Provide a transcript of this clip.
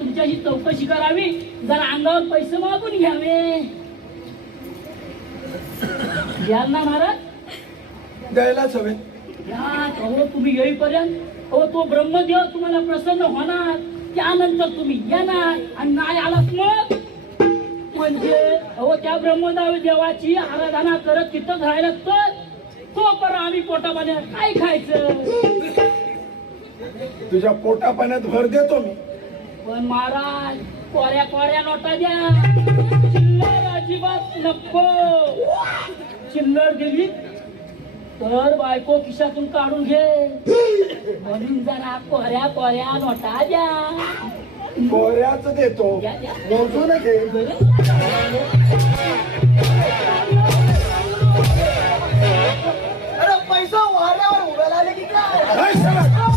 तुमच्याशी चौकशी करावी, जरा अंगावर पैसे मागून घ्यावे. द्याल ना महाराज? द्यायलाच हवे. या तुम्ही येईपर्यंत तो ब्रह्मदेव तुम्हाला प्रसन्न होणार, त्यानंतर तुम्ही येणार आणि नाही आलात मग म्हणजे त्या ब्रह्मदेव देवाची आराधना करत तिथं राहिलं तर तो पर आम्ही पोटा पाण्यात काय खायचं. तुझ्या पोटा पाण्यात भर देतो मी, पण महाराज कोऱ्या कोऱ्या नोटा द्या, चिल्लर अजिबात नको. चिल्लर दिली तर बायको खिशातून काढून घे, म्हणून जरा कोऱ्या कोऱ्या नोटा द्या. कोऱ्याच देतो, मोजून घे. अरे पैसा वाऱ्यावर उभ्या लागले की काय?